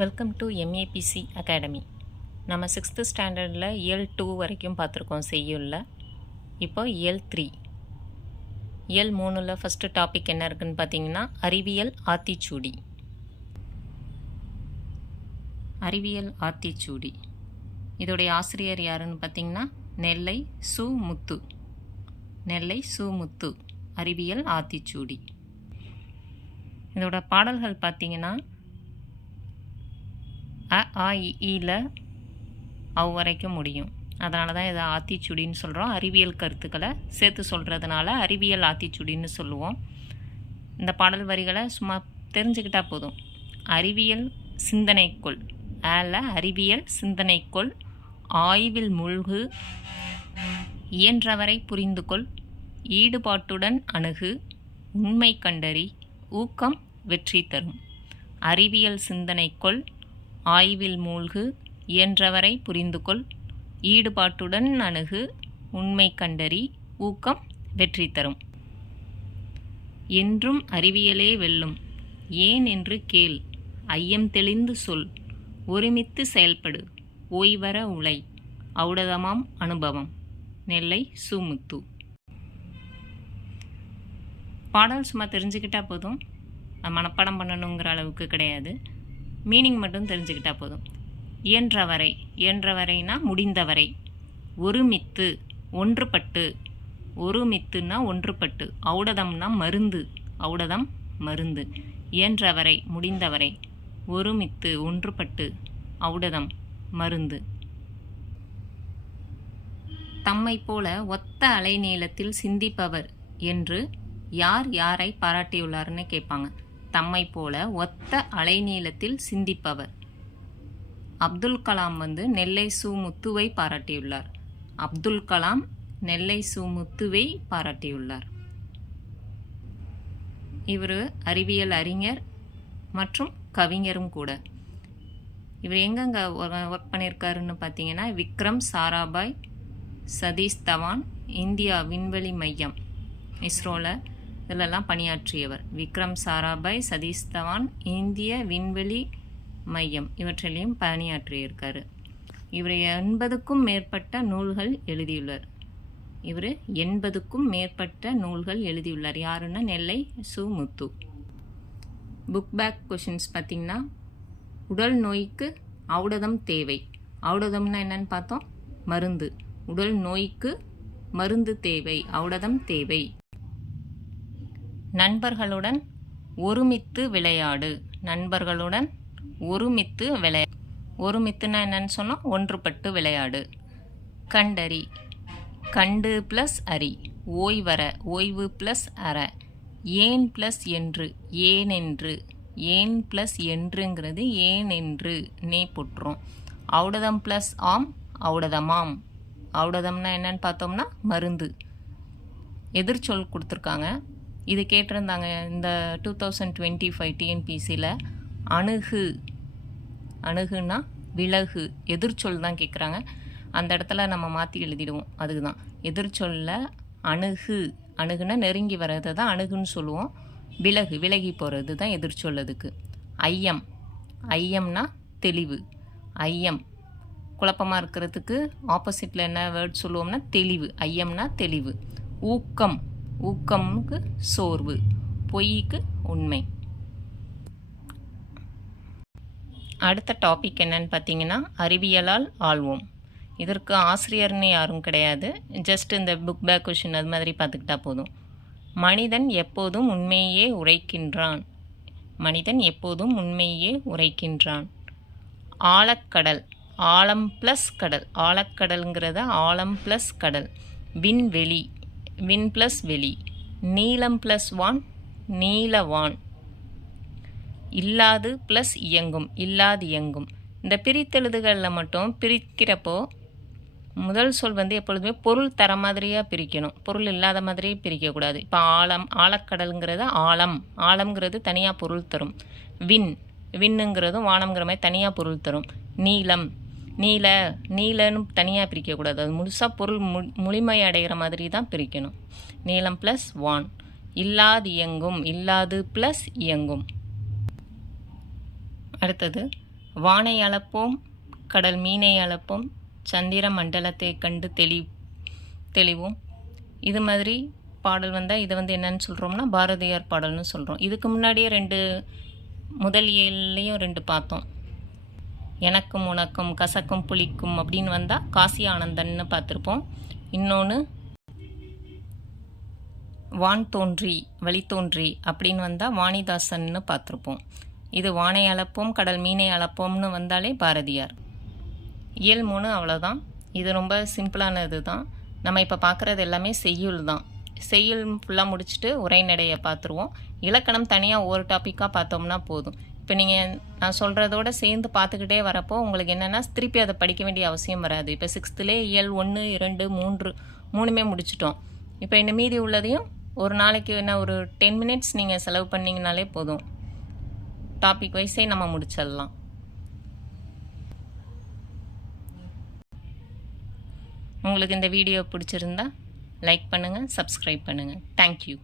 Welcome to MABC academy நம்ம sixth ஸ்டாண்டர்டில் இயல் டூ வரைக்கும் பார்த்துருக்கோம் செய்யுள்ள. இப்போ இயல் த்ரீ இயல் மூணில் ஃபஸ்ட்டு டாபிக் என்ன இருக்குன்னு பார்த்தீங்கன்னா அறிவியல் ஆத்திச்சூடி. அறிவியல் ஆத்திச்சூடி. இதோடைய ஆசிரியர் யாருன்னு பார்த்தீங்கன்னா நெல்லை சு முத்து நெல்லை சு முத்து அறிவியல் ஆத்திச்சூடி. இதோட பாடல்கள் பார்த்தீங்கன்னா அ ஆ இ, அவ் வரைக்கும் முடியும். அதனால தான் இதை ஆத்திச்சுடின்னு சொல்கிறோம் அறிவியல் கருத்துக்களை சேர்த்து சொல்கிறதுனால அறிவியல் ஆத்திச்சுடின்னு சொல்லுவோம். இந்த பாடல் வரிகளை சும்மா தெரிஞ்சுக்கிட்டா போதும். அறிவியல் சிந்தனைக்குள் ஆல அறிவியல் சிந்தனைக்குள் ஆய்வில் மூழ்கு இயன்றவரை புரிந்து கொள் ஈடுபாட்டுடன் அணுகு உண்மை கண்டறி ஊக்கம் வெற்றி தரும். அறிவியல் சிந்தனைக்குள் ஆய்வில் மூழ்கு இயன்றவரை புரிந்து கொள் ஈடுபாட்டுடன் அணுகு உண்மை கண்டறி ஊக்கம் வெற்றி தரும். என்றும் அறிவியலே வெல்லும். ஏன் என்று கேள் ஐயம் தெளிந்து சொல். ஒருமித்து செயல்படு ஓய்வர உழை. ஔடதமாம் அனுபவம். நெல்லை சுமுத்து. பாடல் சும்மா தெரிஞ்சுக்கிட்டா போதும். மனப்பாடம் பண்ணணுங்கிற அளவுக்கு கிடையாது. மீனிங் மட்டும் தெரிஞ்சுக்கிட்டா போதும். இயன்றவரை இயன்றவரைனா முடிந்தவரை. ஒருமித்து ஒன்றுபட்டு. ஒருமித்துன்னா ஒன்றுபட்டு. ஔடதம்னா மருந்து ஔடதம் மருந்து. இயன்றவரை முடிந்தவரை. ஒருமித்து ஒன்றுபட்டு. ஔடதம் மருந்து. தம்மை போல ஒத்த அலைநீளத்தில் சிந்திப்பவர் என்று யார் யாரை பாராட்டியுள்ளார்னு கேட்பாங்க. தம்மை போல ஒத்த அலைநீளத்தில் சிந்திப்பவர். அப்துல் கலாம் வந்து நெல்லை சு முத்துவை பாராட்டியுள்ளார். அப்துல் கலாம் நெல்லை சு முத்துவை பாராட்டியுள்ளார். இவர் அறிவியல் அறிஞர் மற்றும் கவிஞரும் கூட. இவர் எங்கெங்க ஒர்க் பண்ணியிருக்காருன்னு பார்த்தீங்கன்னா விக்ரம் சாராபாய் சதீஷ் தவான் இந்தியா விண்வெளி மையம் இஸ்ரோவில் இதிலெல்லாம் பணியாற்றியவர். விக்ரம் சாராபாய் சதீஷ் தவான் இந்திய விண்வெளி மையம் இவற்றிலையும் பணியாற்றியிருக்கார். இவர் எண்பதுக்கும் மேற்பட்ட நூல்கள் எழுதியுள்ளார். இவர் எண்பதுக்கும் மேற்பட்ட நூல்கள் எழுதியுள்ளார். யாருன்னா Nellai Su Muthu book back questions பார்த்திங்கன்னா உடல் நோய்க்கு ஔடதம் தேவை. ஔடதம்னா என்னன்னு பார்த்தோம்? மருந்து. உடல் நோய்க்கு மருந்து தேவை. ஔடதம் தேவை. நண்பர்களுடன் ஒருமித்து விளையாடு. நண்பர்களுடன் ஒருமித்து விளையா ஒருமித்துனா என்னன்னு சொன்னால் ஒன்றுபட்டு விளையாடு. கண்டறி. கண்டு ப்ளஸ் அரி ஓய்வர ஓய்வு ப்ளஸ் அற. ஏன் ப்ளஸ் என்று. ஏன் என்று ஏன் ப்ளஸ் என்றுங்கிறது ஏன் என்று நே போட்டுரும் அவுடதம் ப்ளஸ் ஆம் அவுடதமாம் அவுடதம்னா என்னன்னு பார்த்தோம்னா மருந்து. எதிர்ச்சொல் கொடுத்துருக்காங்க. இது கேட்டிருந்தாங்க இந்த டூ தௌசண்ட் டுவெண்ட்டி ஃபைவ் டிஎன்பிசியில் அணுகு அணுகுன்னா விலகு எதிர்ச்சொல் தான் கேட்குறாங்க அந்த இடத்துல நம்ம மாற்றி எழுதிடுவோம். அதுக்கு தான் எதிர்ச்சொல்ல அணுகு அணுகுனா நெருங்கி வர்றது தான் அணுகுன்னு சொல்லுவோம். விலகு விலகி போகிறது தான் எதிர்ச்சொல் அதுக்கு. ஐயம். ஐயம்னா தெளிவு. ஐயம். குழப்பமாக இருக்கிறதுக்கு ஆப்போசிட்டில் என்ன வேர்ட் சொல்லுவோம்னா தெளிவு. ஐயம்னா தெளிவு. ஊக்கம். ஊக்கம்க்கு சோர்வு பொய்க்கு உண்மை. அடுத்த டாபிக் என்னன்னு பார்த்தீங்கன்னா அறிவியலால் ஆள்வோம். இதற்கு ஆசிரியர்னு யாரும் கிடையாது. ஜஸ்ட் இந்த புக் பேக் கொஷின் அது மாதிரி பார்த்துக்கிட்டா போதும். மனிதன் எப்போதும் உண்மையே உரைக்கின்றான். மனிதன் எப்போதும் உண்மையே உரைக்கின்றான். ஆழக்கடல் ஆழம் ப்ளஸ் கடல். ஆழக்கடலுங்கிறத ஆழம் ப்ளஸ் கடல். விண்வெளி. வின் ப்ளஸ் வெளி. நீளம் ப்ளஸ் வான் நீலவான் இல்லாது ப்ளஸ் இயங்கும் இல்லாது இயங்கும். இந்த பிரித்தெழுதுகளில் மட்டும் பிரிக்கிறப்போ முதல் சொல் வந்து எப்பொழுதுமே பொருள் தர மாதிரியாக பிரிக்கணும். பொருள் இல்லாத மாதிரியே பிரிக்கக்கூடாது. இப்போ ஆழம் ஆழக்கடலுங்கிறது ஆழம். ஆழம்ங்கிறது தனியாக பொருள் தரும். விண் விண்ணுங்கிறதும் வானம்ங்கிற மாதிரி தனியாக பொருள் தரும். நீளம். நீல நீலன்னு தனியாக பிரிக்கக்கூடாது அது முழுசாக பொருள் மு முழுமை அடைகிற மாதிரி தான் பிரிக்கணும். நீளம் ப்ளஸ் வான் இல்லாது இயங்கும். இல்லாது ப்ளஸ் இயங்கும். அடுத்தது வானை அளப்போம் கடல் மீனை அளப்போம் சந்திர மண்டலத்தை கண்டு தெளி தெளிவோம். இது மாதிரி பாடல் வந்தால் இதை வந்து என்னன்னு சொல்கிறோம்னா பாரதியார் பாடல்னு சொல்கிறோம் இதுக்கு முன்னாடியே ரெண்டு முதல் ஏழுலேயும் ரெண்டு பார்த்தோம். எனக்கும் உனக்கும் கசக்கும் புளிக்கும் அப்படின்னு வந்தால் காசி ஆனந்தன்னு பார்த்துருப்போம். இன்னொன்று வான் தோன்றி வழி தோன்றி அப்படின்னு வந்தால் வாணிதாசன்னு பார்த்துருப்போம். இது வானை அளப்போம் கடல் மீனை அளப்போம்னு வந்தாலே பாரதியார். இயல் மூணு அவ்வளோதான் இது ரொம்ப சிம்பிளானது தான் நம்ம இப்போ பார்க்குறது எல்லாமே செய்யுள் தான். செய்யுள் ஃபுல்லாக முடிச்சுட்டு உரைநடையை பார்த்துருவோம். இலக்கணம் தனியாக ஒரு டாப்பிக்காக பார்த்தோம்னா போதும். இப்போ நீங்கள் நான் சொல்கிறதோட சேர்ந்து பார்த்துக்கிட்டே வரப்போ உங்களுக்கு என்னென்னா திருப்பி அதை படிக்க வேண்டிய அவசியம் வராது. இப்போ சிக்ஸ்த்துலேயே இயல் ஒன்று இரண்டு மூன்று மூணுமே முடிச்சிட்டோம். இப்போ இந்த மீதி உள்ளதையும் ஒரு நாளைக்கு என்ன ஒரு டென் மினிட்ஸ் நீங்கள் செலவு பண்ணிங்கனாலே போதும். டாபிக் வைஸே நம்ம முடிச்சிடலாம். உங்களுக்கு இந்த வீடியோ பிடிச்சிருந்தா லைக் பண்ணுங்கள் சப்ஸ்கிரைப் பண்ணுங்கள் தேங்க்யூ